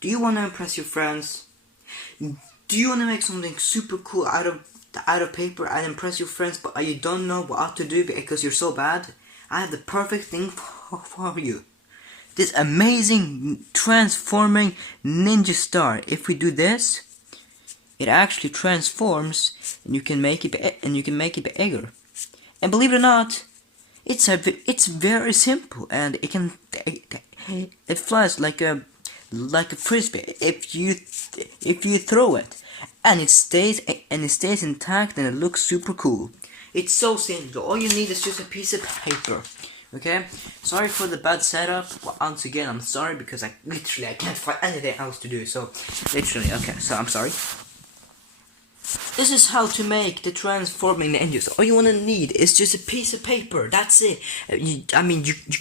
Do you want to impress your friends? Do you want to make something super cool out of paper and impress your friends, but you don't know what to do because you're so bad? I have the perfect thing for you. This amazing transforming ninja star. If we do this, it actually transforms, and you can make it bigger. And believe it or not, it's very simple, and it flies like a frisbee if you throw it, and it stays intact, and it looks super cool. It's so simple. All you need is just a piece of paper. Okay, sorry for the bad setup. Once again, I'm sorry because I can't find anything else to do. So literally, okay. So I'm sorry. This is how to make the transforming ninjas. All you wanna need is just a piece of paper. That's it. You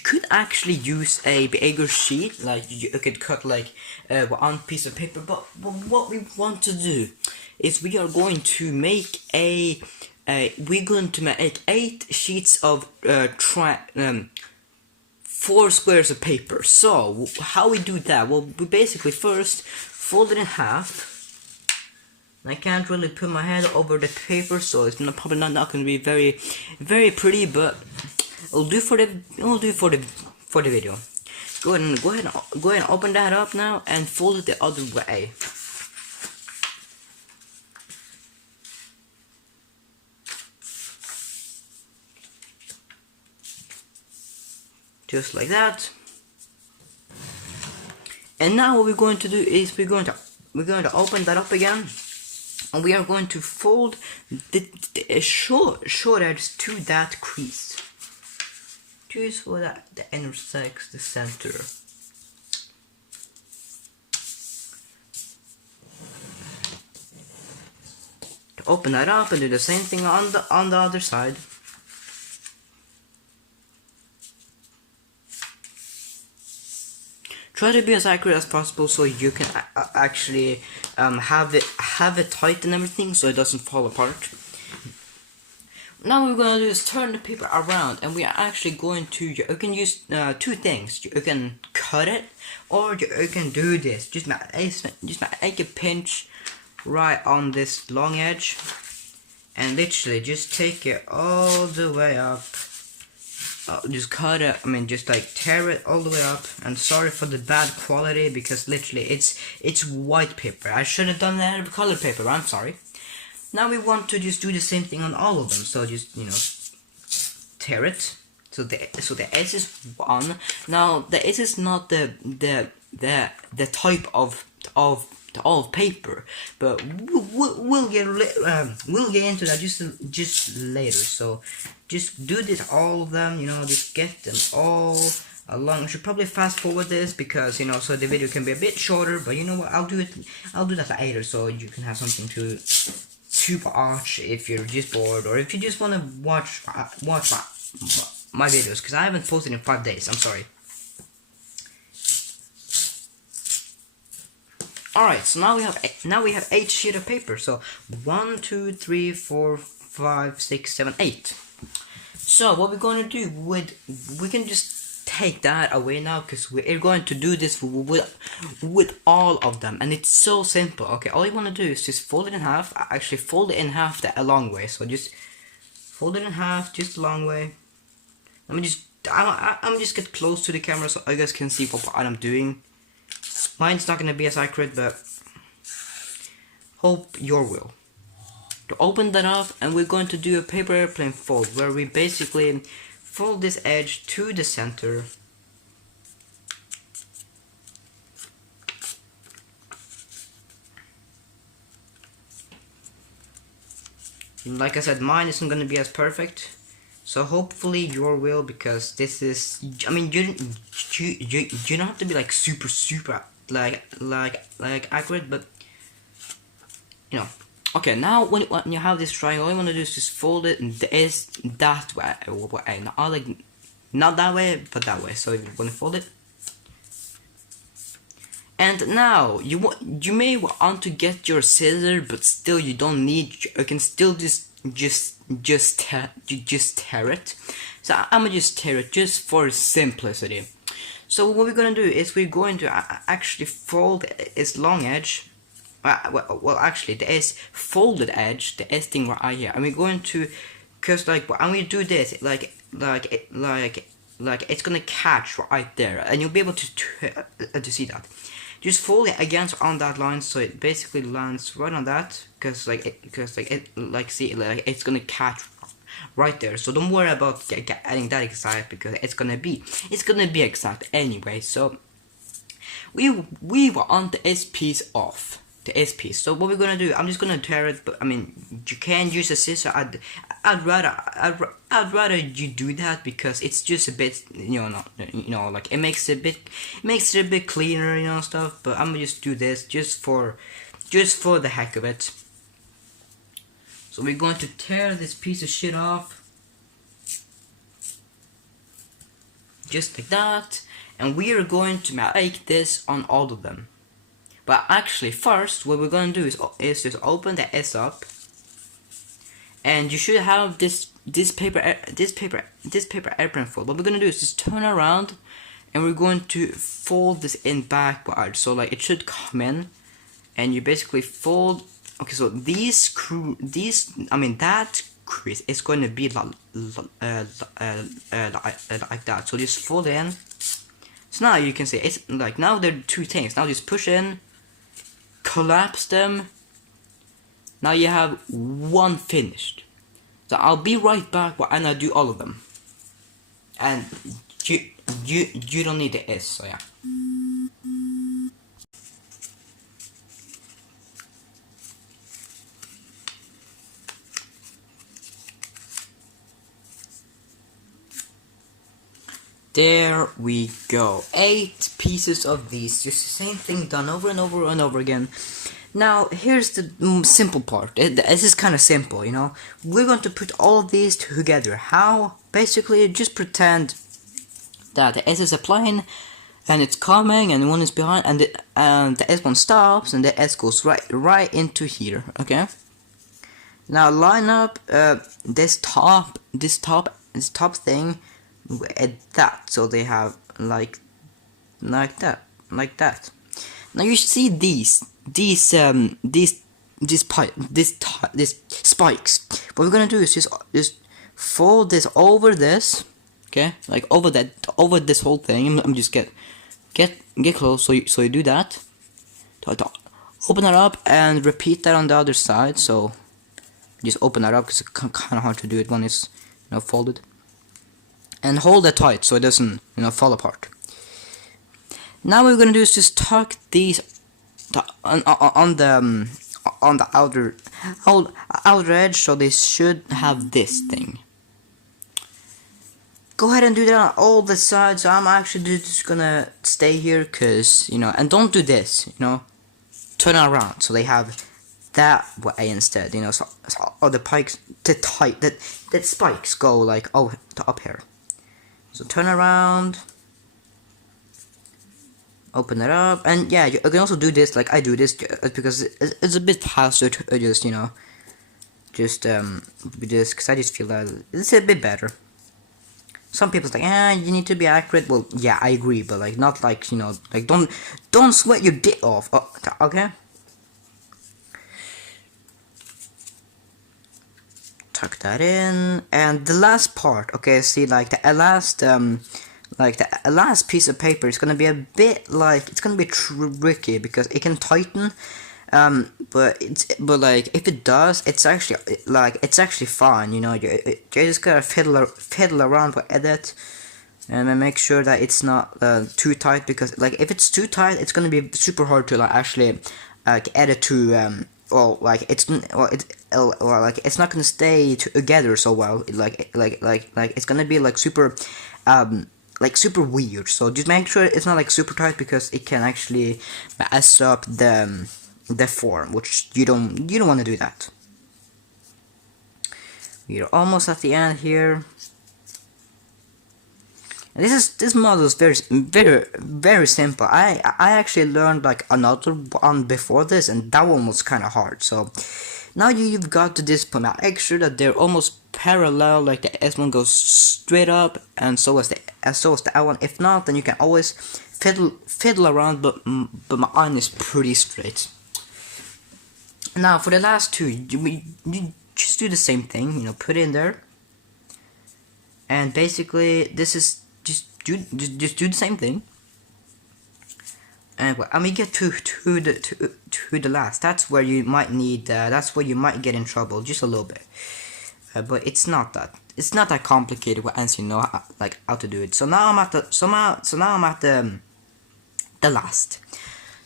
could actually use a bigger sheet, like you could cut like one piece of paper. But what we want to do is we are going to make we're going to make 8 sheets of 4 squares of paper. So how we do that? Well, we basically first fold it in half. I can't really put my head over the paper, so it's probably not going to be very, very pretty, but I'll do for the video. Go ahead and open that up now and fold it the other way. Just like that. And now what we're going to do is we're going to open that up again. And we are going to fold the short edge to that crease, just so that intersects the center. To open that up and do the same thing on the other side. Try to be as accurate as possible so you can actually have it tight and everything, so it doesn't fall apart. Now what we're gonna do is turn the paper around, and we are actually going to. You can use 2 things. You can cut it, or you can do this. Just make a pinch right on this long edge, and literally just take it all the way up. Just cut it, just like tear it all the way up. And sorry for the bad quality, because literally it's white paper. I should have done that with colored paper. I'm sorry. Now we want to just do the same thing on all of them. So just tear it. So the S is 1. Now the S is not the type of paper, but we'll get into that just later. So just do this, all of them, just get them all along. I should probably fast forward this because so the video can be a bit shorter, but you know what, I'll do that later, so you can have something to watch if you're just bored, or if you just want to watch my videos, because I haven't posted in 5 days. I'm sorry. Alright, so now we have 8 sheets of paper. So 1, 2, 3, 4, 5, 6, 7, 8. So what we're going to do we can just take that away now, because we're going to do this with all of them, and it's so simple. Okay, all you want to do is just fold it in half. Actually, fold it in half a long way. So just fold it in half, just a long way. I'm just get close to the camera so you guys can see what I'm doing. Mine's not gonna be as accurate, but hope your will. To open that up, and we're going to do a paper airplane fold, where we basically fold this edge to the center. And like I said, mine isn't gonna be as perfect, so hopefully your will, because this is, you don't have to be like super like accurate, but okay. Now when you have this triangle, all you want to do is just fold it that way, not that way, but that way. So you want to fold it, and now you may want to get your scissors, but still you don't need. You can still just tear it. So I'm gonna just tear it just for simplicity. So what we're gonna do is we're going to actually fold its long edge. Well, actually, there is folded edge, the S thing right here, and we're going to, cause like when we do this, like it's gonna catch right there, and you'll be able to see that. Just fold it against on that line, so it basically lands right on that, cause see, like it's gonna catch right there. So don't worry about getting that exact, because it's gonna be exact anyway. So we were on the S piece off. The S piece. So what we're gonna do, I'm just gonna tear it, but I mean you can use a scissor. I'd rather you do that, because it's just a bit, like it makes it a bit cleaner, stuff. But I'm gonna just do this just for the heck of it. So we're going to tear this piece of shit off, just like that, and we are going to make this on all of them. But actually, first, what we're gonna do is just open the S up, and you should have this paper airplane fold. What we're gonna do is just turn around, and we're going to fold this in backwards. So like it should come in, and you basically fold. Okay, so that crease is going to be like that. So just fold in. So now you can see it's like, now there are two things. Now just push in, collapse them. Now you have one finished. So I'll be right back and I do all of them. And you don't need the S, so yeah. There we go. 8 pieces of these. Just the same thing done over and over and over again. Now, here's the simple part. This is kind of simple, We're going to put all of these together. How? Basically, just pretend that the S is a plane, and it's coming, and one is behind, and the S1 stops, and the S goes right into here, okay? Now, line up this top thing at that, so they have like that. Now you see these spikes. What we're gonna do is just fold this over this, okay, like over this whole thing. I'm just get close, so you do that. Open it up and repeat that on the other side. So just open it up, because it's kind of hard to do it when it's folded. And hold it tight so it doesn't fall apart. Now what we're gonna do is just tuck these on the outer edge, so they should have this thing. Go ahead and do that on all the sides. I'm actually just gonna stay here, cause and don't do this. Turn around so they have that way instead. So all the spikes that spikes go like up here. So turn around, open it up, and yeah, you can also do this like I do this, because it's a bit faster to just do this, because I just feel that it's a bit better. Some people's like, you need to be accurate. Well, yeah, I agree, but like not like like don't sweat your dick off. Okay. Tuck that in, and the last part. Okay, see, like the last piece of paper is gonna be a bit like, it's gonna be tricky because it can tighten, but like if it does, it's actually fine. You just gotta fiddle around with it, and then make sure that it's not too tight, because like if it's too tight, it's gonna be super hard to like actually add it to it's not gonna stay together so well. It's gonna be like super super weird. So just make sure it's not like super tight, because it can actually mess up the form, which you don't want to do that. We're almost at the end here. And this model is very simple. I actually learned like another one before this, and that one was kind of hard. So Now you've got to this point. Now make sure that they're almost parallel, like the S1 goes straight up, and so is the L1. If not, then you can always fiddle around, but mine is pretty straight. Now for the last two, you just do the same thing. You know, put it in there, and basically this is just do the same thing. And when we get to the last, that's where you might need. That's where you might get in trouble just a little bit. But it's not that complicated once you know how to do it. So now I'm at the last.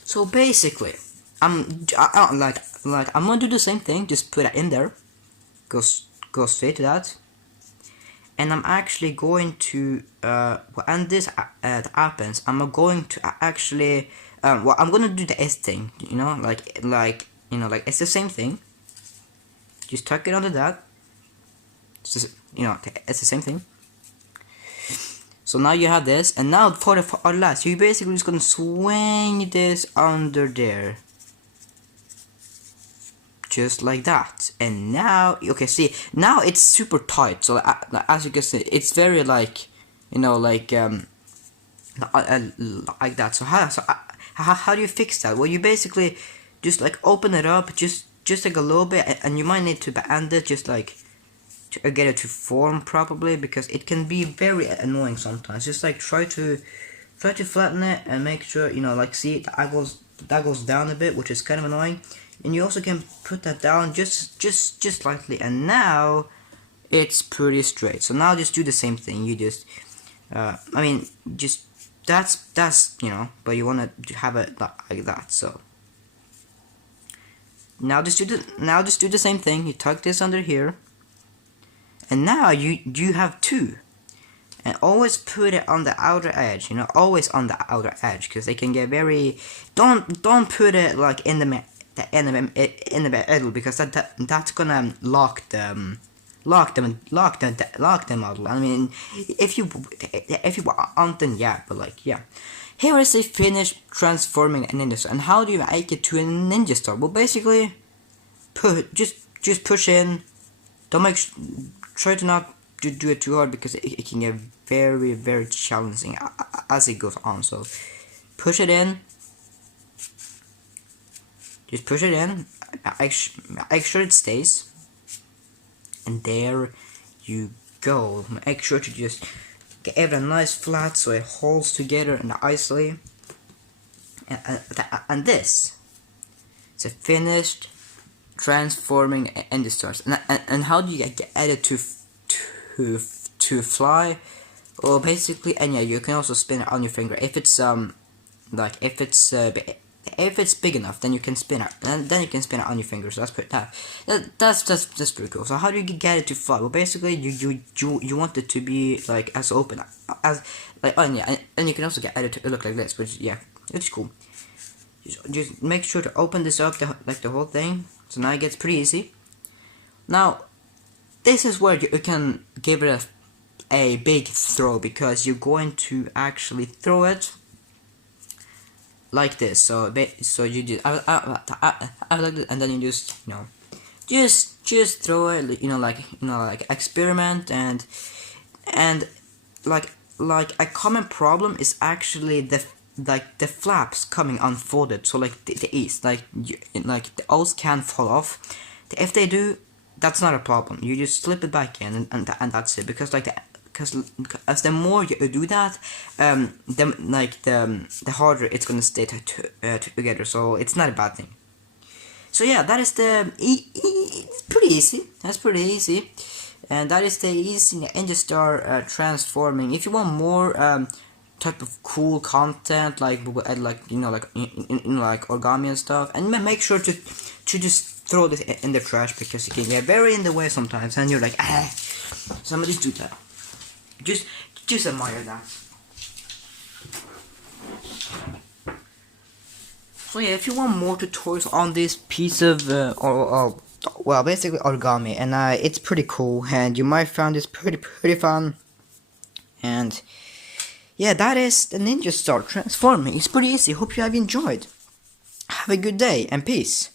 So basically, I'm gonna do the same thing. Just put it in there. Go straight to that. And I'm actually going to when this happens, I'm going to actually well, I'm gonna do the S thing, you know, like it's the same thing. Just tuck it under that. It's just, you know, it's the same thing. So now you have this, and now for the last, you basically just gonna swing this under there. Just like that, and now okay, see, now it's super tight. So as you can see, it's very like, you know, like that. So how do you fix that? Well, you basically just like open it up, just like a little bit, and you might need to bend it, just like to get it to form properly, because it can be very annoying sometimes. Just like try to flatten it and make sure, you know, like see that goes down a bit, which is kind of annoying. And you also can put that down just slightly, and now it's pretty straight. So now just do the same thing. You just, I mean, just that's you know, but you want to have it like that. So now just do the same thing. You tuck this under here, and now you have two. And always put it on the outer edge. You know, always on the outer edge, because they can get very. Don't put it like in the middle, because that's gonna lock them model. I mean, if you want, then yeah, but like, yeah. Here is a finished transforming a ninja star. And how do you make it to a ninja star? Well, basically, just push in. Don't try to not do it too hard, because it can get very, very challenging as it goes on. So push it in. Just push it in, make sure it stays, and there you go. Make sure to just get it nice flat so it holds together nicely. And this is a finished transforming ninja stars. And how do you get it to fly? Well, basically, and yeah, you can also spin it on your finger if it's if it's big enough, then you can spin it, and then you can spin it on your fingers. So that's pretty cool. So how do you get it to fly? Well, basically, you want it to be like as open as like, oh yeah, and you can also get it to look like this, which yeah, it's cool. Just make sure to open this up, the whole thing. So now it gets pretty easy. Now, this is where you can give it a big throw, because you're going to actually throw it like this. So you just I like it, and then you just, you know, just throw it, you know, like experiment. And like a common problem is actually the flaps coming unfolded. So like the E's, like the O's can fall off. If they do, that's not a problem. You just slip it back in, and that's it. Because like as the more you do that, the harder it's gonna stay together. So it's not a bad thing. So yeah, that is it's pretty easy. That's pretty easy, and that is the easy ninja star transforming. If you want more type of cool content, like you know, like in like origami and stuff, and make sure to just throw this in the trash, because it can get very in the way sometimes, and you're like, somebody do that. Just admire that. So yeah, if you want more tutorials on this piece of well, basically origami, and it's pretty cool, and you might find this pretty fun. And yeah, that is the ninja star transforming. It's pretty easy. Hope you have enjoyed. Have a good day and peace.